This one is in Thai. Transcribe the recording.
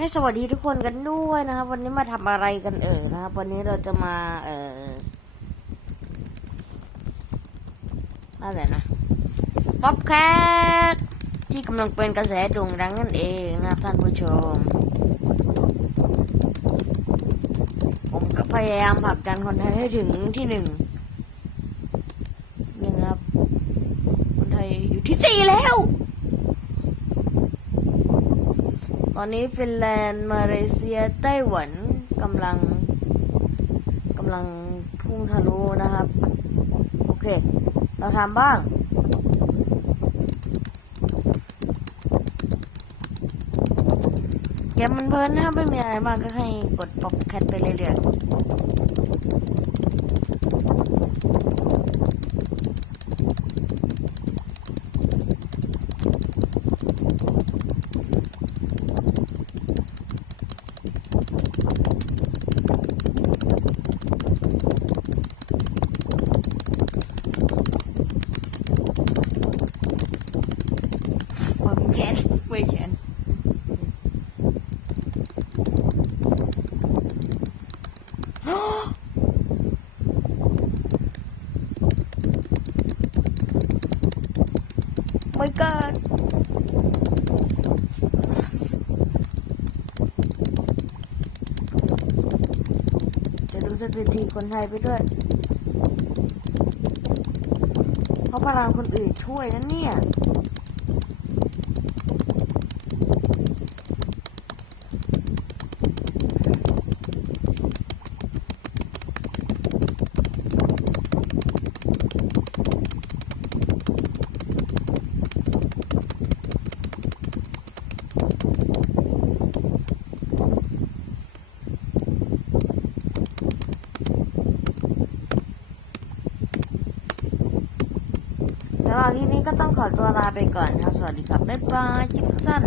ให้สวัสดีทุกคนกันด้วยนะครับ วันนี้มาทำอะไรกันเอ่ยนะครับ วันนี้เราจะมา เอ่ออะไรนะป๊อปแคทที่กำลังเป็นกระแสโด่งดังนั่นเองนะครับท่านผู้ชม ผมก็พยายามผลักดันคนไทยให้ถึงที่หนึ่งนี่นะครับ คนไทยอยู่ที่สี่แล้ว ต อนนี้ฟินแลนด์ มาเลเซีย ไต้หวันกำลังกำลังพุ่งทะลุนะครับ โอเค เราทำบ้างเกมมันเพลินนะครับไม่มีอะไรมากก็ให้กดป๊อปแคทไปเรื่อยๆ ทไม่แขนไม่กล้าจะดูสถิติคนไทยไปด้วย เพราะพลังคนอื่นช่วยนะเนี่ย หรับที่นี้ก็ต้องขอตัวลาไปก่อนครับ สวัสดีครับ บ๊ายบายจิปสั้น